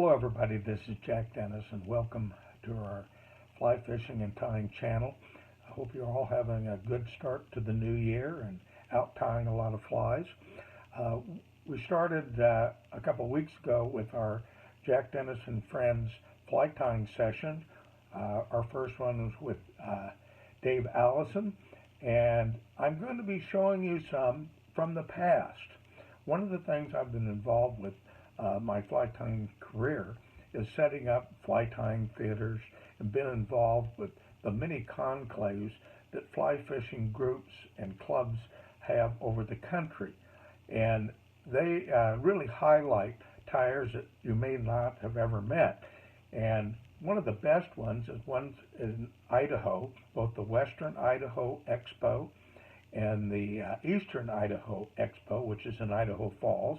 Hello everybody, this is Jack Dennis and welcome to our fly fishing and tying channel. I hope you're all having a good start to the new year and out tying a lot of flies. We started a couple of weeks ago with our Jack Dennis and Friends fly tying session. Our first one was with Dave Allison, and I'm going to be showing you some from the past. One of the things I've been involved with my fly tying career is setting up fly tying theaters and been involved with the many conclaves that fly fishing groups and clubs have over the country. And they really highlight tyers that you may not have ever met. And one of the best ones is one in Idaho, both the Western Idaho Expo and the Eastern Idaho Expo, which is in Idaho Falls.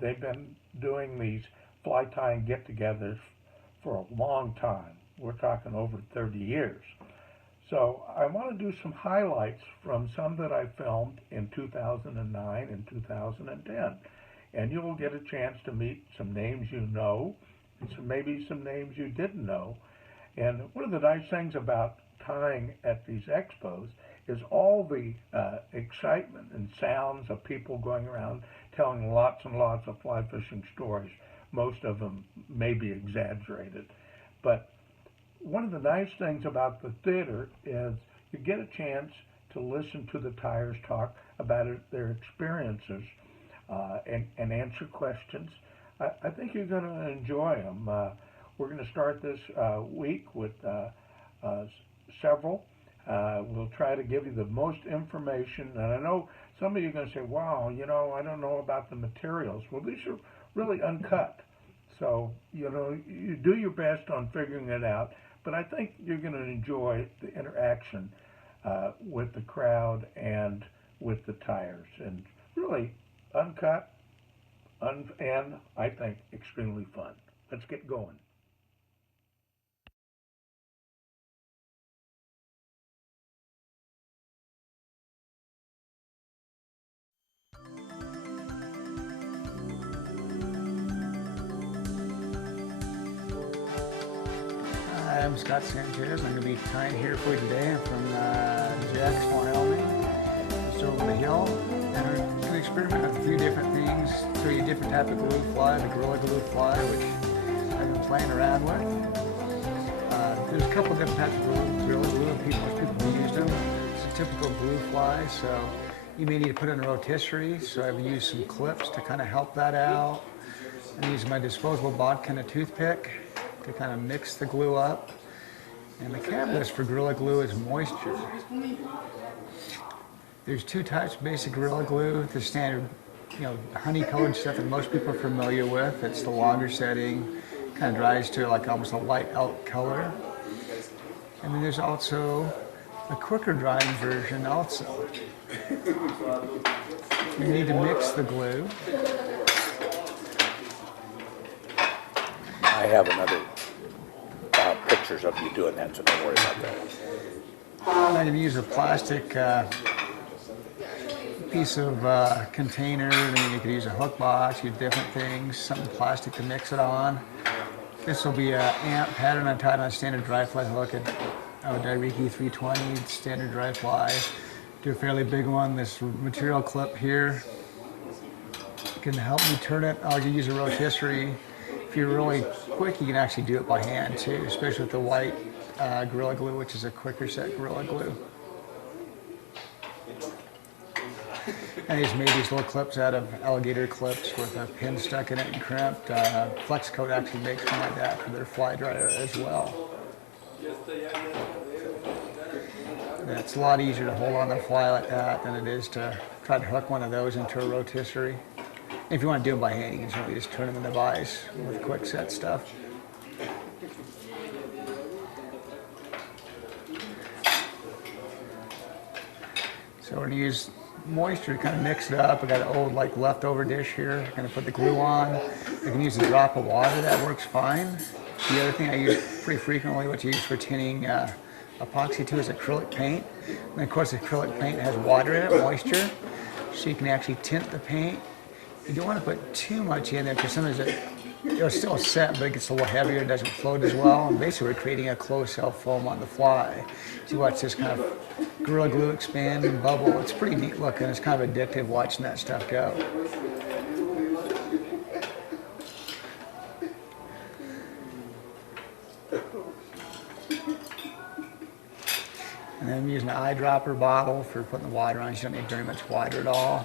They've been doing these fly tying get-togethers for a long time. We're talking over 30 years. So I want to do some highlights from some that I filmed in 2009 and 2010. And you'll get a chance to meet some names you know, and maybe some names you didn't know. And one of the nice things about tying at these expos is all the excitement and sounds of people going around telling lots and lots of fly fishing stories. Most of them may be exaggerated. But one of the nice things about the theater is you get a chance to listen to the tyers talk about their experiences and answer questions. I think you're going to enjoy them. We're going to start this week with several. We'll try to give you the most information. And I know some of you are going to say, wow, you know, I don't know about the materials. Well, these are really uncut. So, you know, you do your best on figuring it out. But I think you're going to enjoy the interaction with the crowd and with the tyers. And really uncut and I think extremely fun. Let's get going. I'm Scott Sanchez. I'm going to be tying here for you today. I'm from Jackson, Wyoming, just over the hill. And we're going to experiment with a few different things, show you a different type of glue fly, the Gorilla Glue fly, which I've been playing around with. There's a couple different types of Gorilla Glue, and most people have used them. It's a typical glue fly, so you may need to put in a rotisserie, so I've used some clips to kind of help that out. I'm using my disposable bodkin and toothpick to kind of mix the glue up. And the catalyst for Gorilla Glue is moisture. There's two types of basic Gorilla Glue. The standard, you know, honey-colored stuff that most people are familiar with. It's the longer setting, kind of dries to like almost a light out color. And then there's also a quicker drying version also. You need to mix the glue. I have another pictures of you doing that, so don't worry about that. I'm going to use a plastic piece of container, then you could use a hook box, use different things, something plastic to mix it on. This will be an ant pattern I tied on a standard dry fly hook at Dyriki 320, standard dry fly. Do a fairly big one. This material clip here can help me turn it. I'll use a rotisserie. If you're really quick, you can actually do it by hand too, especially with the white Gorilla Glue, which is a quicker set Gorilla Glue. I just made these little clips out of alligator clips with a pin stuck in it and crimped. Flex Coat actually makes one like that for their fly dryer as well. And it's a lot easier to hold on the fly like that than it is to try to hook one of those into a rotisserie. If you want to do them by hand, you can simply just turn them in the vise with quick set stuff. So we're going to use moisture to kind of mix it up. I got an old like leftover dish here. I'm going to put the glue on. You can use a drop of water. That works fine. The other thing I use pretty frequently, what you use for tinning epoxy to, is acrylic paint. And of course, acrylic paint has water in it, moisture, so you can actually tint the paint. You don't want to put too much in there because sometimes it it'll still set, but it gets a little heavier, it doesn't float as well. And basically we're creating a closed cell foam on the fly. So you watch this kind of Gorilla Glue expand and bubble. It's pretty neat looking. It's kind of addictive watching that stuff go. And then I'm using an eyedropper bottle for putting the water on. You don't need very much water at all.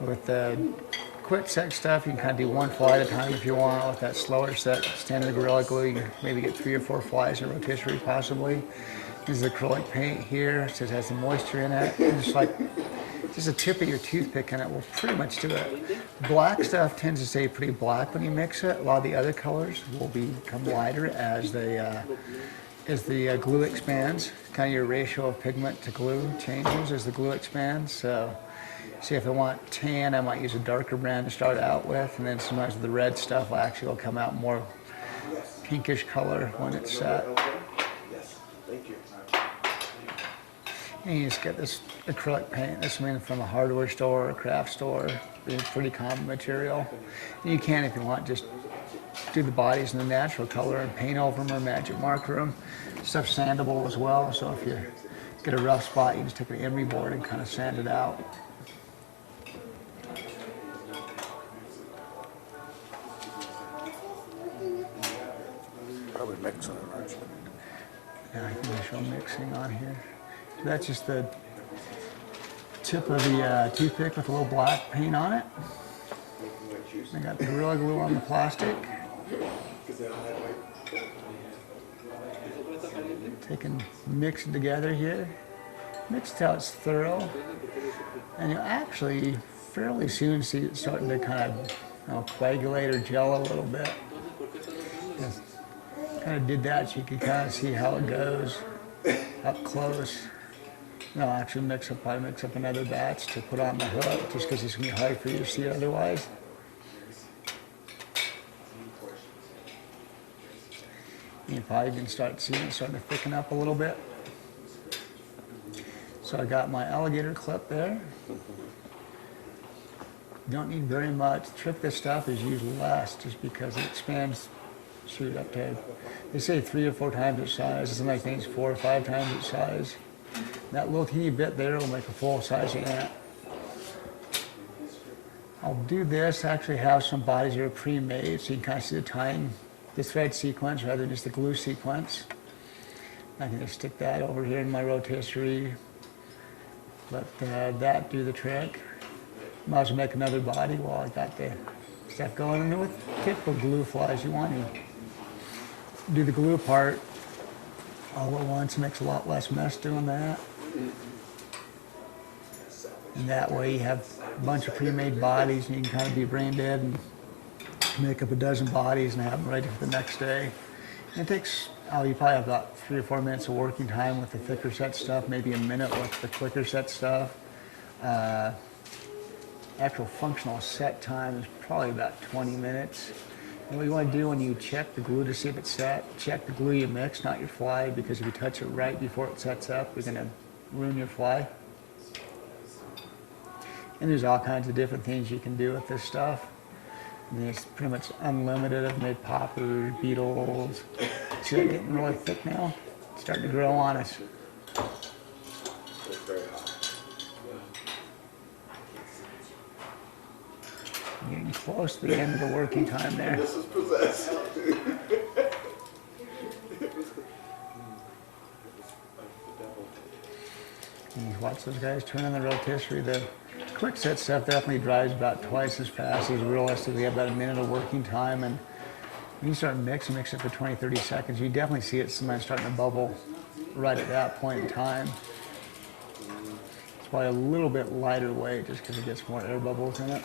With the quick set stuff, you can kind of do one fly at a time if you want. With that slower set, standard Gorilla Glue, you can maybe get 3 or 4 flies in a rotisserie possibly. This is acrylic paint here. It says it has some moisture in it. And just a tip of your toothpick in it will pretty much do it. Black stuff tends to stay pretty black when you mix it. A lot of the other colors will become lighter as the glue expands. Kind of your ratio of pigment to glue changes as the glue expands. So, see, if I want tan, I might use a darker brand to start out with, and then sometimes the red stuff will come out more pinkish color when it's set. And you just get this acrylic paint. This is made from a hardware store or a craft store. It's a pretty common material. And you can, if you want, just do the bodies in the natural color and paint over them or magic marker them. Stuff's sandable as well, so if you get a rough spot, you just take an emery board and kind of sand it out. Probably mixing it, aren't you? Yeah, I can show mixing on here. So that's just the tip of the toothpick with a little black paint on it. I got the Gorilla Glue on the plastic. Taking, mix it together here. Mix it till it's thorough. And you'll actually fairly soon see it starting to kind of coagulate or gel a little bit. Just kind of did that so you could kind of see how it goes up close. No, actually probably mix up another batch to put on the hook just because it's going to be hard for you to see otherwise. You probably can start seeing it starting to thicken up a little bit. So I got my alligator clip there. You don't need very much. The trick of this stuff is use less just because it expands, shoot up to, they say 3 or 4 times its size. Somebody thinks 4 or 5 times its size. That little teeny bit there will make a full-size ant. I'll do this, actually have some bodies that are pre-made so you can kind of see the tying, the thread sequence rather than just the glue sequence. I can just stick that over here in my rotisserie, let that do the trick. Might as well make another body while I got the stuff going. And with typical glue flies, you want to do the glue part all at once. It makes a lot less mess doing that. And that way you have a bunch of pre-made bodies and you can kind of be brain dead and make up a dozen bodies and have them ready for the next day. And it takes, you probably have about 3 or 4 minutes of working time with the thicker set stuff, maybe a minute with the quicker set stuff. Actual functional set time is probably about 20 minutes. And what you want to do when you check the glue to see if it's set, check the glue you mix, not your fly, because if you touch it right before it sets up, you're going to ruin your fly. And there's all kinds of different things you can do with this stuff. I mean, it's pretty much unlimited. I've made poppers, beetles. See it getting really thick now? It's starting to grow on us. Getting close to the end of the working time there. This is possessed. And watch those guys turn on the rotisserie. The quick set stuff definitely dries about twice as fast as realistically about a minute of working time. And when you start mix it for 20, 30 seconds, you definitely see it sometimes starting to bubble right at that point in time. It's probably a little bit lighter weight just because it gets more air bubbles in it.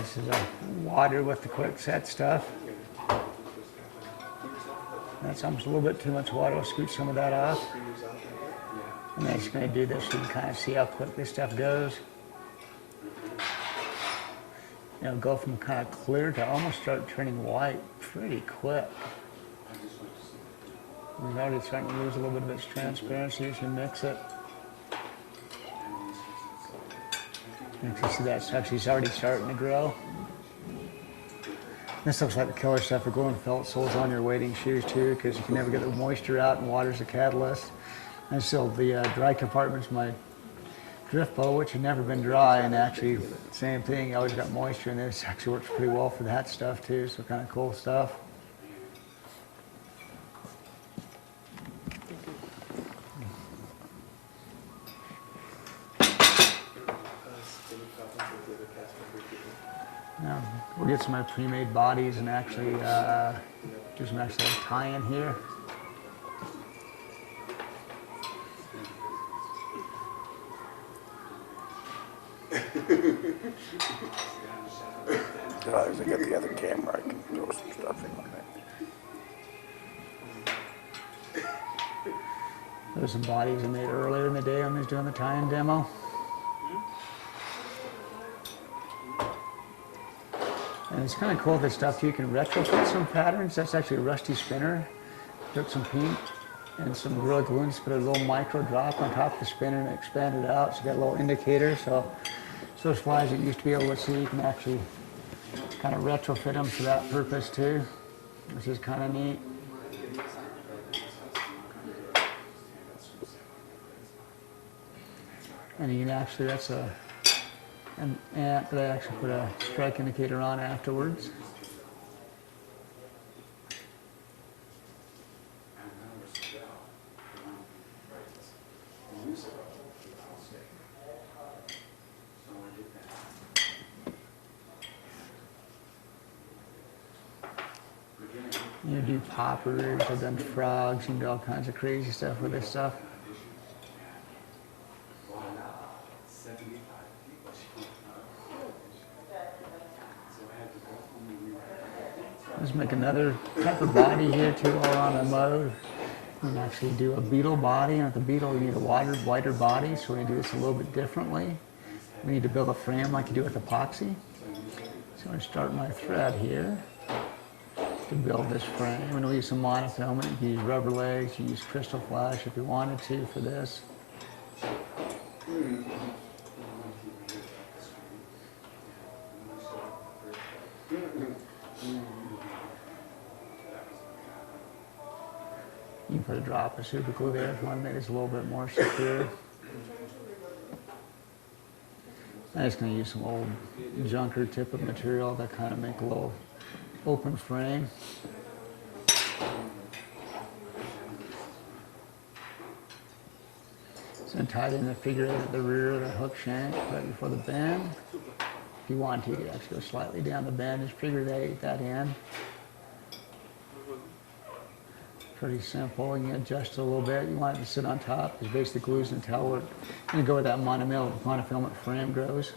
This is a water with the quick set stuff. That's almost a little bit too much water. I'll scoot some of that off. And I'm just going to do this so you can kind of see how quick this stuff goes. You know, go from kind of clear to almost start turning white pretty quick. We've already starting to lose a little bit of its transparency as you mix it. You can see that stuff's already starting to grow. This looks like the killer stuff for growing felt soles on your wading shoes too, because you can never get the moisture out and water's a catalyst. And still the dry compartment's my drift bow, which had never been dry, and actually same thing, always got moisture, and this actually works pretty well for that stuff too, so kind of cool stuff. Now, we'll get some of my pre-made bodies and actually do some actual tie-in here. As I get the other camera, I can throw some stuff in on that. There's some bodies I made earlier in the day when I was doing the tie-in demo. And it's kind of cool, this stuff, you can retrofit some patterns. That's actually a rusty spinner. Took some paint and some Gorilla Glue and put a little micro drop on top of the spinner and expanded it out. So you got a little indicator. So those flies that you used to be able to see, you can actually kind of retrofit them for that purpose too, which is kind of neat. And you can actually, that's an ant that I actually put a strike indicator on afterwards. You do poppers, I've done frogs, you can do all kinds of crazy stuff with this stuff. Let's make another type of body here too while we're on the mode. You can actually do a beetle body, and with the beetle you need a wider body, so we're going to do this a little bit differently. We need to build a frame like you do with epoxy. So I'm going to start my thread here to build this frame. And we'll use some monofilament. You can use rubber legs, you use crystal flash if you wanted to for this. You can put a drop of super glue there if you want to make this a little bit more secure. I'm just going to use some old junker tip of material that kind of make a little open frame. So tie it in the figure eight at the rear of the hook shank right before the bend. If you want to, you can actually go slightly down the bend, just figure that in. Pretty simple. You can adjust it a little bit. You want it to sit on top, because basically glues until we're going to go where that monofilament frame grows.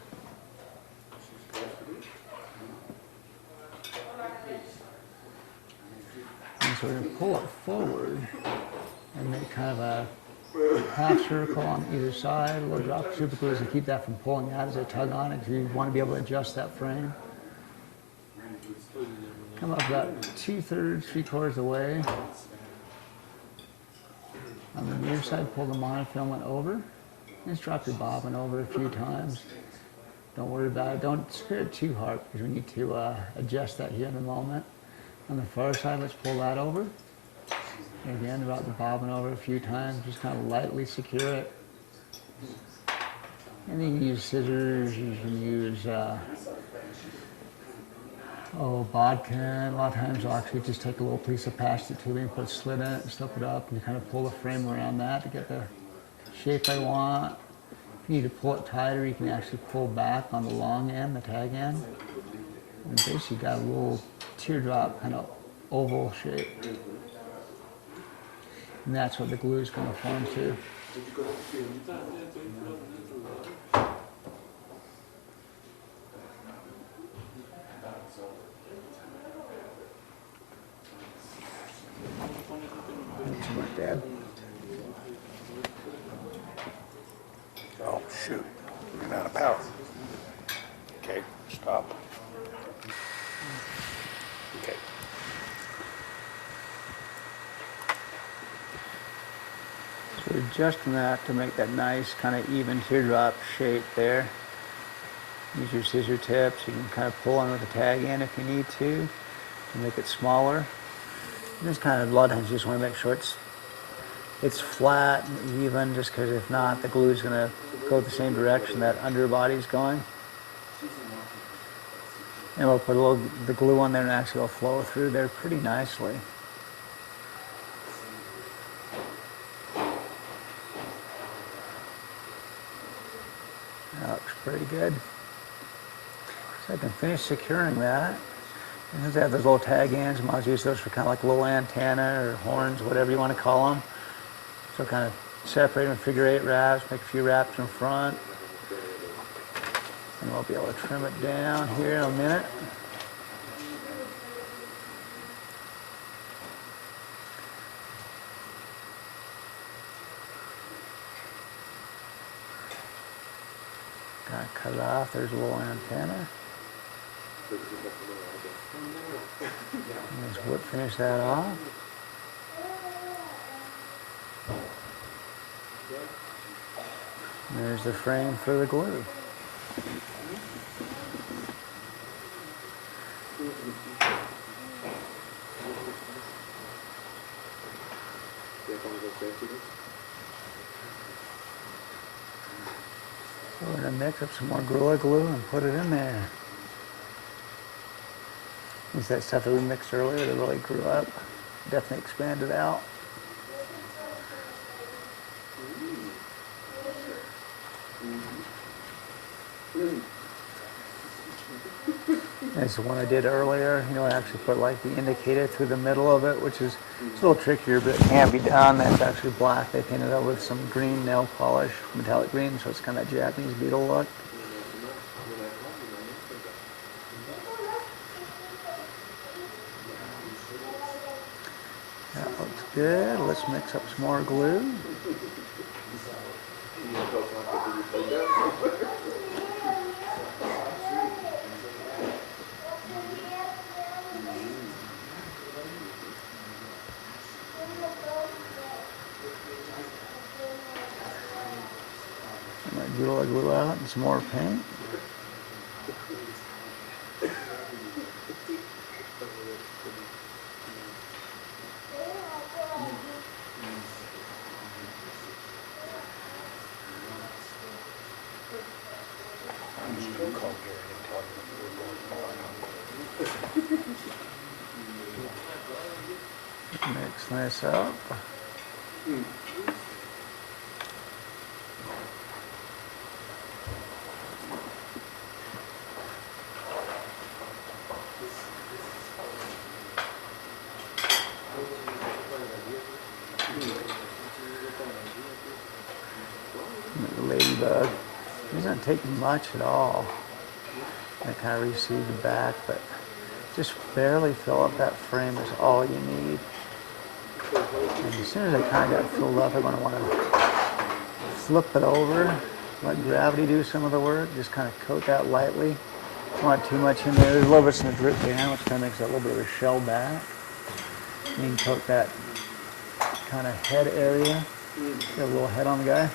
And so we're going to pull it forward and make kind of a half circle on either side. A little drop of super glue to keep that from pulling out as I tug on it, because you want to be able to adjust that frame. Come up about 2/3, 3/4 away. On the near side, pull the monofilament over. Just drop your bobbin over a few times. Don't worry about it. Don't screw it too hard, because we need to adjust that here in a moment. On the far side, let's pull that over. Again, drop the bobbin over a few times. Just kind of lightly secure it. And then you can use scissors. You can use bodkin. A lot of times I'll actually just take a little piece of plastic tubing, put a slit in it, and slip it up, and kind of pull the frame around that to get the shape I want. If you need to pull it tighter, you can actually pull back on the long end, the tag end. And basically got a little teardrop kind of oval shape. And that's what the glue is going to form to. Shoot, ran out of power. Okay, stop. Okay. So adjusting that to make that nice kind of even teardrop shape there. Use your scissor tips. You can kind of pull on with the tag end if you need to make it smaller. And this kind of, a lot of times you just want to make sure it's flat and even, just because if not, the glue is going to go the same direction that underbody is going. And we'll put the glue on there and actually it'll flow through there pretty nicely. That looks pretty good. So I can finish securing that. And since I have those little tag ends, I might use those for kind of like little antenna or horns, whatever you want to call them. So kind of separate them, figure 8 wraps, make a few wraps in front. And we'll be able to trim it down here in a minute. Kind of cut it off. There's a little antenna. Let's whip finish that off. And there's the frame for the glue. So we're going to mix up some more Gorilla Glue and put it in there. Use that stuff that we mixed earlier that really grew up. Definitely expanded out. This is the one I did earlier. You know, I actually put like the indicator through the middle of it, which is a little trickier, but it can be done. That's actually black. They painted it with some green nail polish, metallic green, so it's kind of that Japanese beetle look. That looks good. Let's mix up some more glue. Gorilla Glue out and some more paint. Mix this up. The ladybug. It doesn't take much at all. I kind of recede the back, but just barely fill up that frame is all you need. And as soon as I kind of got filled up, I'm going to want to flip it over, let gravity do some of the work, just kind of coat that lightly. Don't want too much in there. There's a little bit of drip down, which kind of makes it a little bit of a shell back. You can coat that kind of head area. Get a little head on the guy.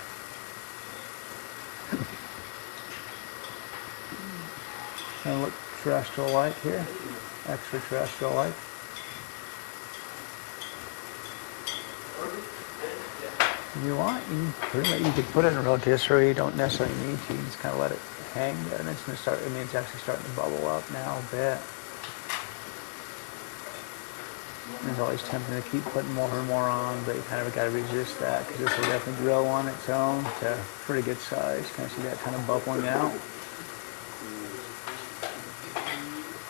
Kind of look terrestrial-like here, extraterrestrial-like. If you want, you could put it in a rotisserie. You don't necessarily need to. You just kind of let it hang there, and it's going to start. I mean, it's actually starting to bubble up now a bit. It's always tempting to keep putting more and more on, but you kind of got to resist that because this will definitely grow on its own to a pretty good size. You kind of see that kind of bubbling out.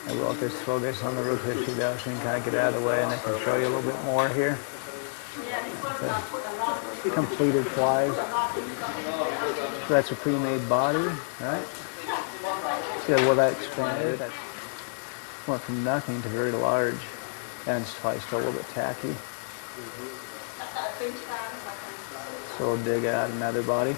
I will just throw this on the rotisserie though, so you can kind of get out of the way, and I can show you a little bit more here. The completed flies. So that's a pre-made body, right? See how well that expanded? That went from nothing to very large, and it's probably still a little bit tacky. So we'll dig out another body.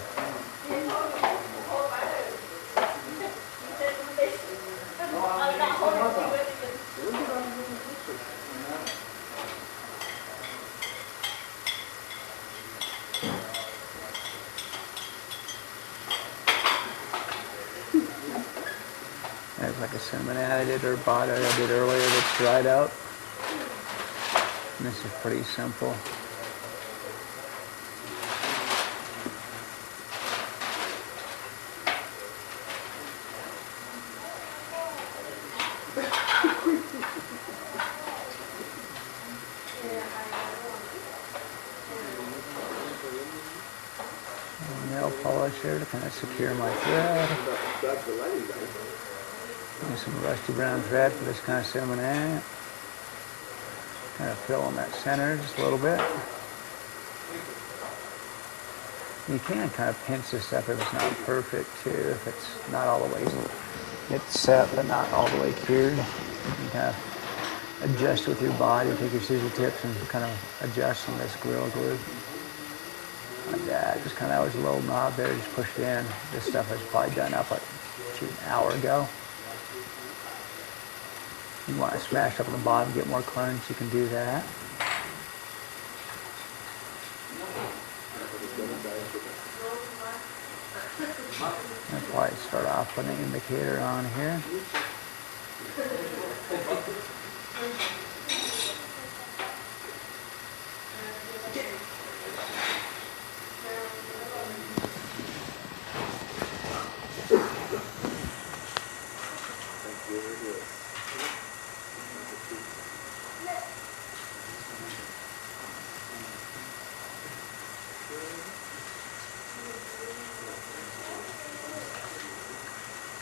like a cinnamon ant I did or bought I did earlier that's dried out. And this is pretty simple. Nail polish here to kind of secure my thread. Use some rusty brown thread for this kind of cinnamon ant. Kind of fill in that center just a little bit. You can kind of pinch this stuff if it's not perfect too, if it's not all the way it's set but not all the way cured. You can kind of adjust with your body, take your scissor tips and kind of adjust on this Gorilla Glue. Like that, just kind of, that was a little knob there, just push it in. This stuff was probably done up like an hour ago. You want to smash up on the bottom, get more clearance, you can do that. I'll probably start off with an indicator on here.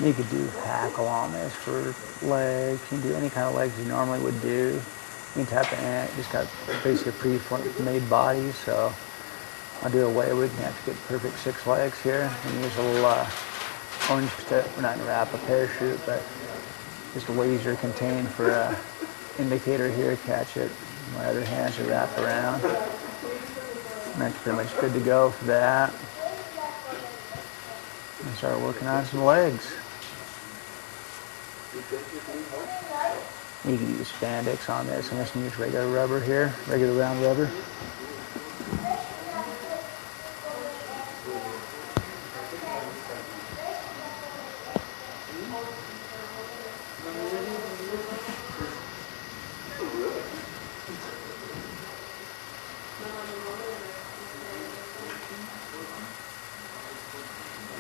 You could do hackle on this for legs. You can do any kind of legs you normally would do. Any type of ant, just got basically a pre-made body. So I'll do a way where we can actually get perfect 6 legs here. And use a little orange tip. We're not gonna wrap a parachute, but just a way easier to contain for a indicator here. Catch it. My other hands are wrapped around. And that's pretty much good to go for that. And start working on some legs. You can use spandex on this. I'm just going to use regular rubber here, regular round rubber.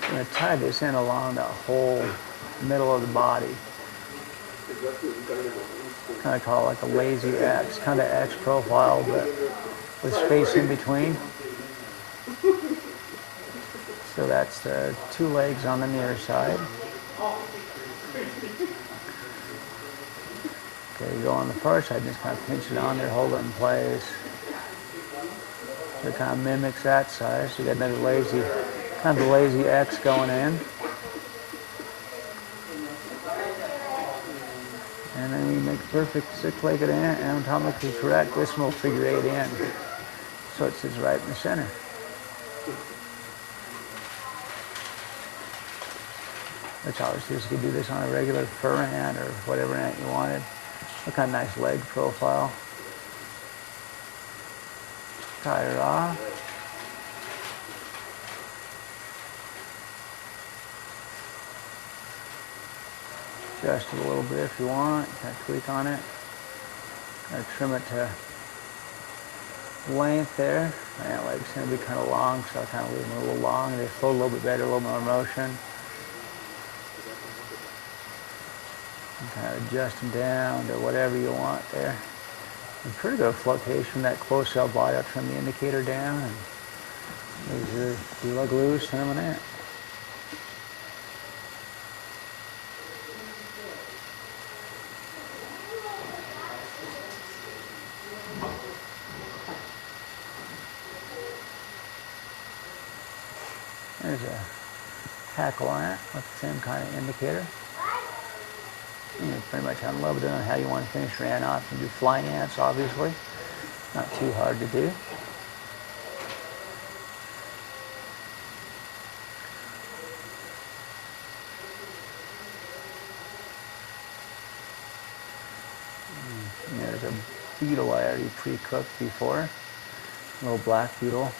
I'm going to tie this in along the whole middle of the body. Kind of call it like a lazy X, kind of X profile, but with space in between. So that's the 2 legs on the near side. Okay, you go on the far side and just kind of pinch it on there, hold it in place. So it kind of mimics that size. So you got another lazy, kind of a lazy X going in. And then we make a perfect 6-legged ant anatomically correct. This one will figure 8 in. So it sits right in the center. Which obviously you could do this on a regular fur ant or whatever ant you wanted. Look kind of nice leg profile. Tie her off. Adjust it a little bit if you want, kind of tweak on it. Kind of trim it to length there. My ant leg's going to be kind of long, so I'll kind of leave them a little long. They float a little bit better, a little more motion. And kind of adjust them down to whatever you want there. And pretty good flotation, that close cell body. I'll trim the indicator down, and there's your Gorilla Glue cinnamon ant. There's a hackle ant with the same kind of indicator. And you're pretty much unloaded on how you want to finish your ant off. You can do flying ants, obviously. Not too hard to do. And there's a beetle I already pre-cooked before. A little black beetle.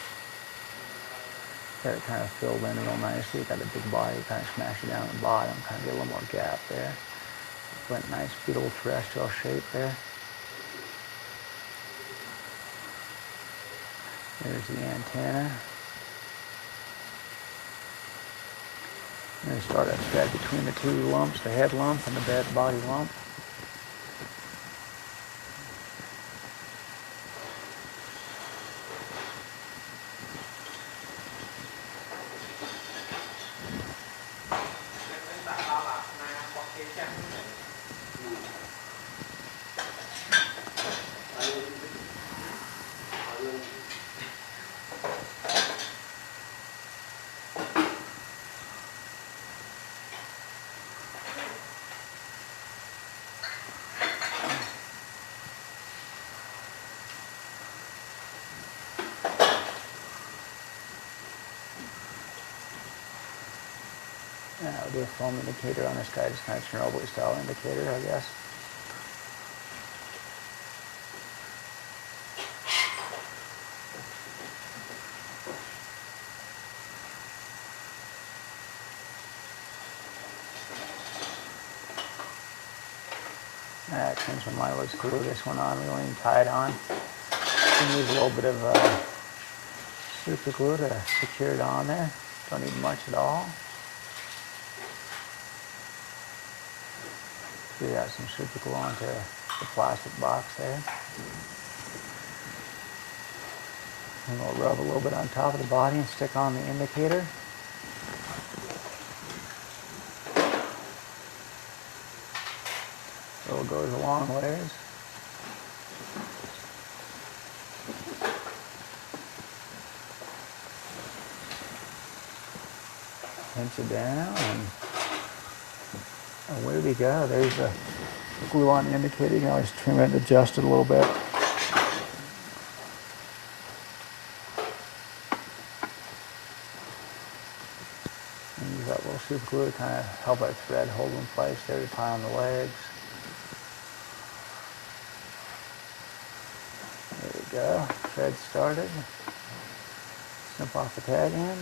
Got it kind of filled in real nicely. Got a big body, kind of smash it down at the bottom, kind of get a little more gap there. Excellent, nice, beautiful terrestrial shape there. There's the antenna. And they start that thread between the two lumps, the head lump and the body lump. And I'll do a foam indicator on this guy, just kind of Chernobyl style indicator, I guess. That tension line looks cool. This one on, we don't even tie it on. Can use a little bit of super glue to secure it on there. Don't need much at all. We got some super glue onto the plastic box there. And we'll rub a little bit on top of the body and stick on the indicator. So it goes a long ways. Pinch it down and away we go. There's the glue on the indicator. You can always trim it and adjust it a little bit. And use that little super glue to kind of help that thread hold in place there to tie on the legs. There we go. Thread started. Snip off the tag end.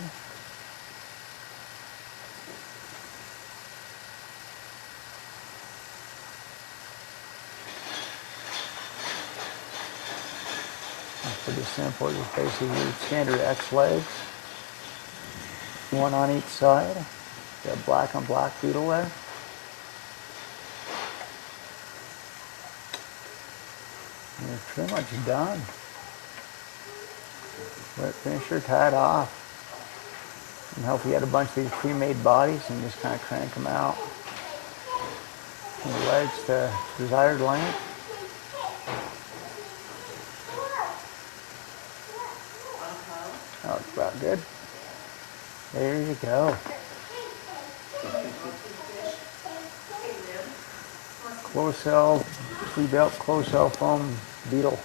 Pretty simple, just basically your standard X legs, one on each side. Got black on black beetle there. And you're pretty much done. Wet finisher, tie it off. And help you get a bunch of these pre-made bodies and just kind of crank them out. And the legs to desired length. Oh, it's about good. There you go. Closed cell, pre-built closed cell foam beetle.